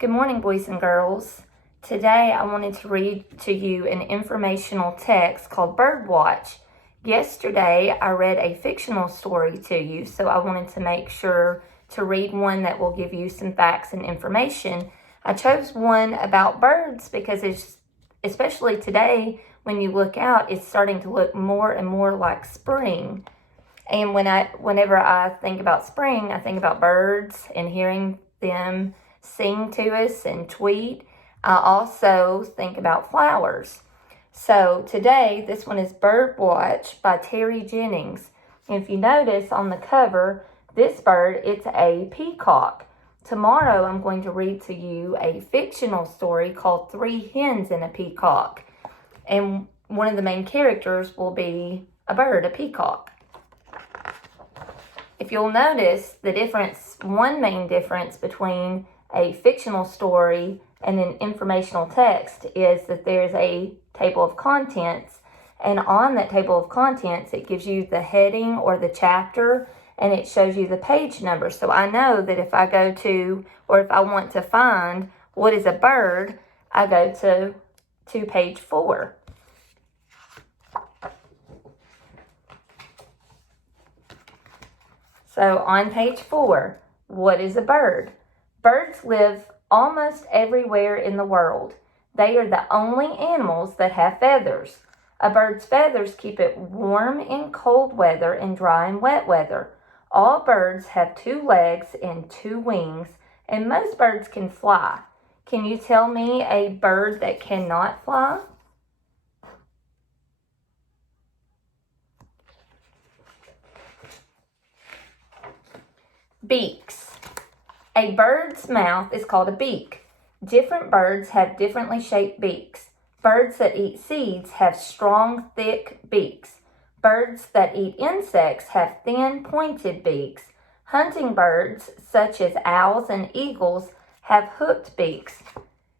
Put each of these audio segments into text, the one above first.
Good morning, boys and girls. Today I wanted to read to you an informational text called Birdwatch. Yesterday I read a fictional story to you, so I wanted to make sure to read one that will give you some facts and information. I chose one about birds because especially today when you look out, it's starting to look more and more like spring. And whenever I think about spring, I think about birds and hearing them sing to us and tweet. I also think about flowers. So today, this one is Birdwatch by Terry Jennings. And if you notice on the cover, this bird, it's a peacock. Tomorrow, I'm going to read to you a fictional story called Three Hens and a Peacock. And one of the main characters will be a bird, a peacock. If you'll notice the difference, one main difference between a fictional story and an informational text is that there's a table of contents, and on that table of contents it gives you the heading or the chapter, and it shows you the page number. So I know that if I go to, or if I want to find what is a bird, I go to page 4. So on page 4, what is a bird? Birds live almost everywhere in the world. They are the only animals that have feathers. A bird's feathers keep it warm in cold weather and dry in wet weather. All birds have 2 legs and 2 wings, and most birds can fly. Can you tell me a bird that cannot fly? Beaks. A bird's mouth is called a beak. Different birds have differently shaped beaks. Birds that eat seeds have strong, thick beaks. Birds that eat insects have thin, pointed beaks. Hunting birds, such as owls and eagles, have hooked beaks.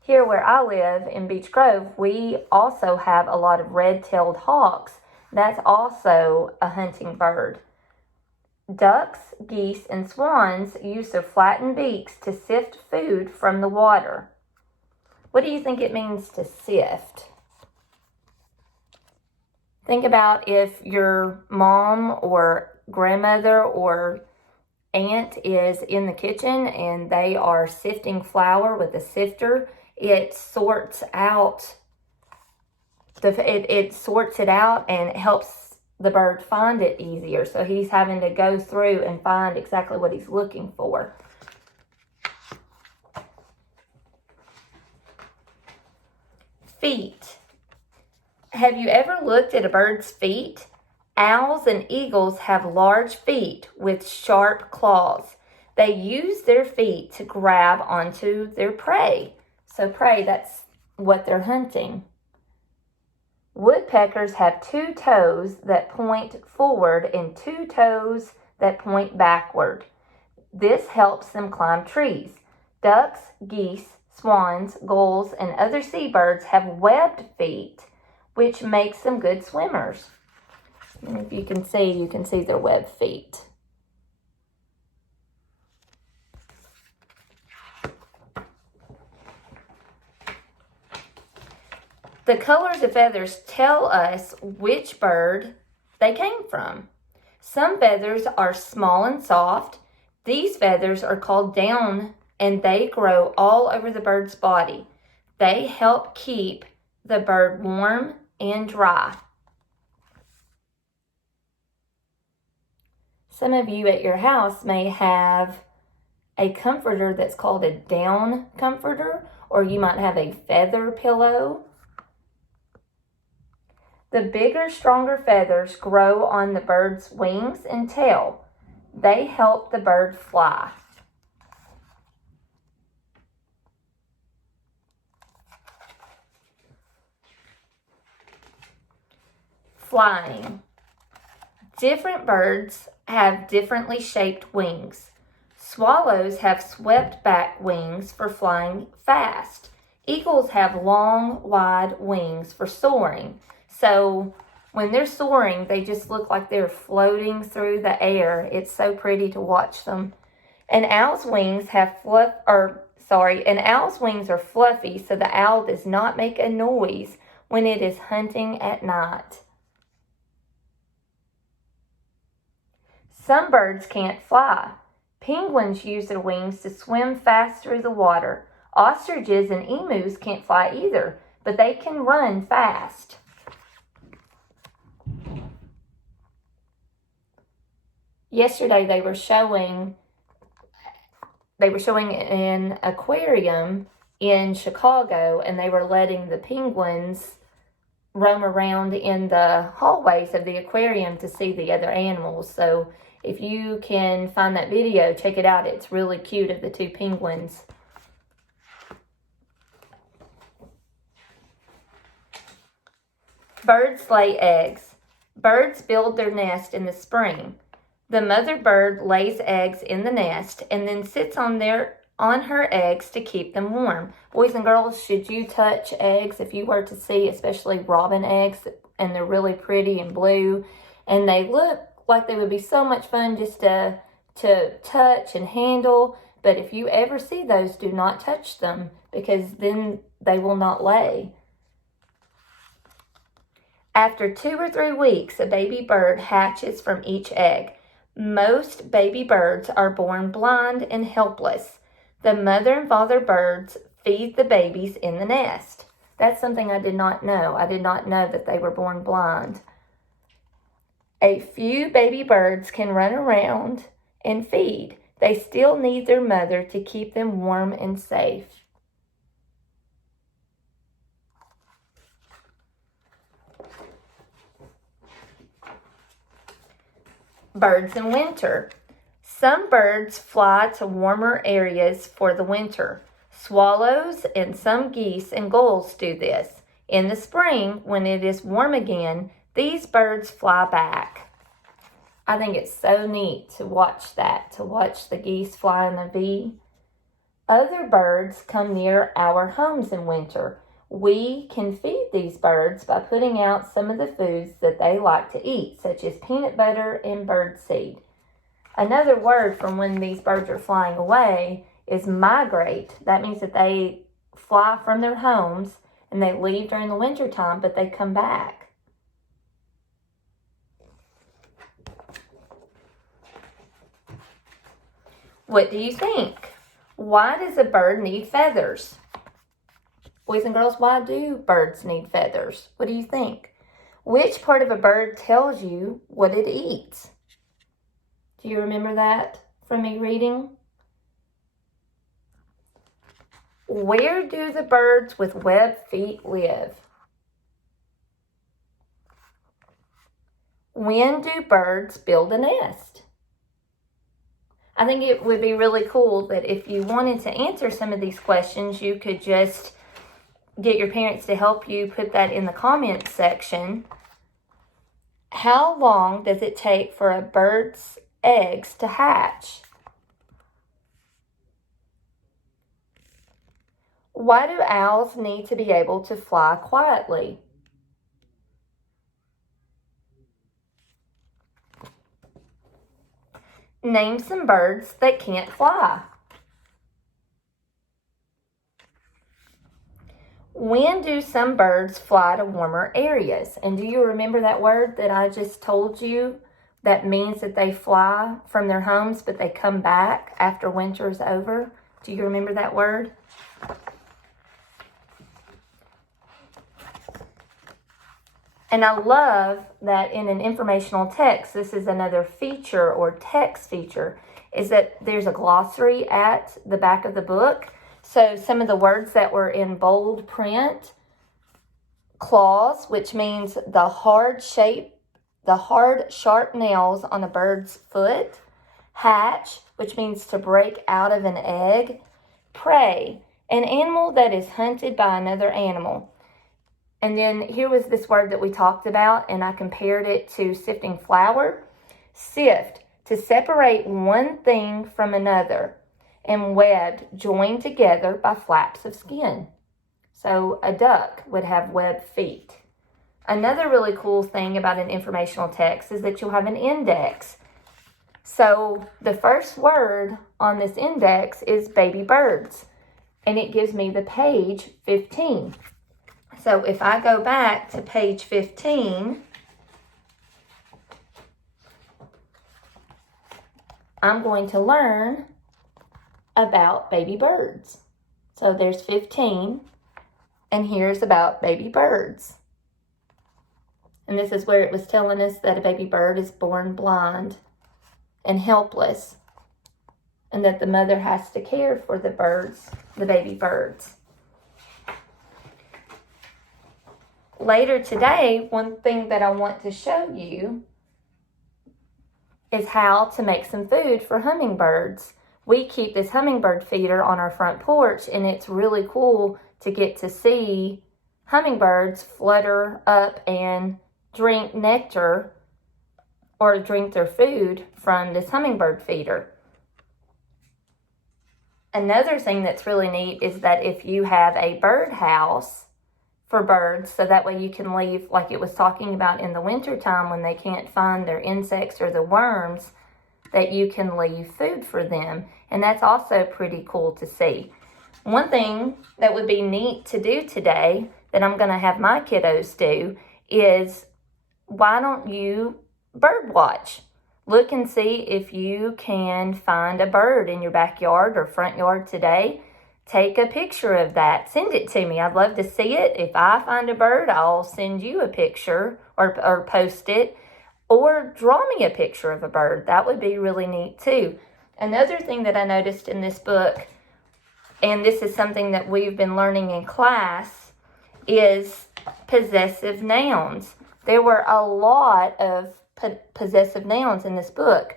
Here where I live in Beech Grove, we also have a lot of red-tailed hawks. That's also a hunting bird. Ducks, geese, and swans use their flattened beaks to sift food from the water. What do you think it means to sift? Think about if your mom or grandmother or aunt is in the kitchen and they are sifting flour with a sifter. It sorts out it sorts it out and it helps the bird find it easier. So he's having to go through and find exactly what he's looking for. Feet. Have you ever looked at a bird's feet? Owls and eagles have large feet with sharp claws. They use their feet to grab onto their prey. So prey, that's what they're hunting. Woodpeckers have 2 toes that point forward and 2 toes that point backward. This helps them climb trees. Ducks, geese, swans, gulls, and other seabirds have webbed feet, which makes them good swimmers. And if you can see their webbed feet. The colors of feathers tell us which bird they came from. Some feathers are small and soft. These feathers are called down, and they grow all over the bird's body. They help keep the bird warm and dry. Some of you at your house may have a comforter that's called a down comforter, or you might have a feather pillow. The bigger, stronger feathers grow on the bird's wings and tail. They help the bird fly. Flying. Different birds have differently shaped wings. Swallows have swept back wings for flying fast. Eagles have long, wide wings for soaring. So when they're soaring, they just look like they're floating through the air. It's so pretty to watch them. And owl's wings have An owl's wings are fluffy, so the owl does not make a noise when it is hunting at night. Some birds can't fly. Penguins use their wings to swim fast through the water. Ostriches and emus can't fly either, but they can run fast. Yesterday they were showing an aquarium in Chicago, and they were letting the penguins roam around in the hallways of the aquarium to see the other animals. So if you can find that video, check it out. It's really cute of the two penguins. Birds lay eggs. Birds build their nest in the spring. The mother bird lays eggs in the nest and then sits on her eggs to keep them warm. Boys and girls, should you touch eggs, if you were to see especially robin eggs, and they're really pretty and blue, and they look like they would be so much fun just to touch and handle, but if you ever see those, do not touch them, because then they will not lay. After 2 or 3 weeks, a baby bird hatches from each egg. Most baby birds are born blind and helpless. The mother and father birds feed the babies in the nest. That's something I did not know. I did not know that they were born blind. A few baby birds can run around and feed. They still need their mother to keep them warm and safe. Birds in winter. Some birds fly to warmer areas for the winter. Swallows and some geese and gulls do this. In the spring, when it is warm again, these birds fly back. I think it's so neat to watch the geese fly in the V. Other birds come near our homes in winter. We can feed these birds by putting out some of the foods that they like to eat, such as peanut butter and birdseed. Another word from when these birds are flying away is migrate. That means that they fly from their homes and they leave during the winter time, but they come back. What do you think? Why does a bird need feathers? Boys and girls, why do birds need feathers? What do you think? Which part of a bird tells you what it eats? Do you remember that from me reading? Where do the birds with webbed feet live? When do birds build a nest? I think it would be really cool that if you wanted to answer some of these questions, you could just get your parents to help you put that in the comments section. How long does it take for a bird's eggs to hatch? Why do owls need to be able to fly quietly? Name some birds that can't fly. When do some birds fly to warmer areas? And do you remember that word that I just told you? That means that they fly from their homes, but they come back after winter is over. Do you remember that word? And I love that in an informational text, this is another feature or text feature, is that there's a glossary at the back of the book. So some of the words that were in bold print: claws, which means the hard, sharp nails on a bird's foot; hatch, which means to break out of an egg; prey, an animal that is hunted by another animal. And then here was this word that we talked about, and I compared it to sifting flour. Sift, to separate one thing from another. And webbed, joined together by flaps of skin. So a duck would have webbed feet. Another really cool thing about an informational text is that you'll have an index. So the first word on this index is baby birds. and it gives me the page 15. So if I go back to page 15, I'm going to learn about baby birds. So there's 15, and here's about baby birds. And this is where it was telling us that a baby bird is born blind and helpless, and that the mother has to care for the birds, the baby birds. Later today, one thing that I want to show you is how to make some food for hummingbirds. We keep this hummingbird feeder on our front porch, and it's really cool to get to see hummingbirds flutter up and drink nectar or drink their food from this hummingbird feeder. Another thing that's really neat is that if you have a bird house for birds, so that way you can leave, like it was talking about in the wintertime when they can't find their insects or the worms, that you can leave food for them. And that's also pretty cool to see. One thing that would be neat to do today that I'm going to have my kiddos do is, why don't you bird watch? Look and see if you can find a bird in your backyard or front yard today. Take a picture of that. Send it to me. I'd love to see it. If I find a bird, I'll send you a picture or post it. Or draw me a picture of a bird. That would be really neat too. Another thing that I noticed in this book, and this is something that we've been learning in class, is possessive nouns. There were a lot of possessive nouns in this book.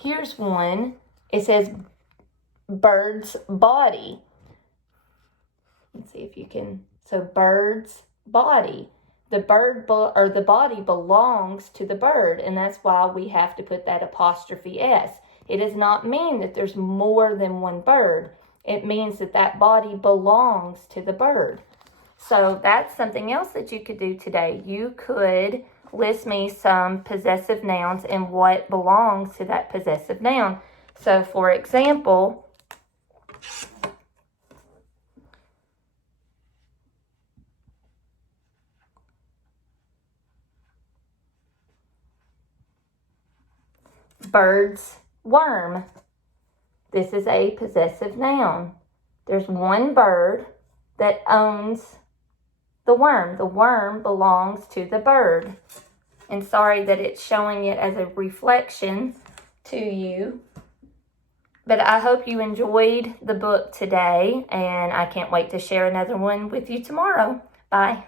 Here's one. It says bird's body. Let's see if you can. So bird's body. The bird or the body belongs to the bird, and that's why we have to put that apostrophe S. It does not mean that there's more than one bird. It means that that body belongs to the bird. So that's something else that you could do today. You could list me some possessive nouns and what belongs to that possessive noun. So for example, bird's worm. This is a possessive noun. There's one bird that owns the worm. The worm belongs to the bird. And sorry that it's showing it as a reflection to you. But I hope you enjoyed the book today, and I can't wait to share another one with you tomorrow. Bye.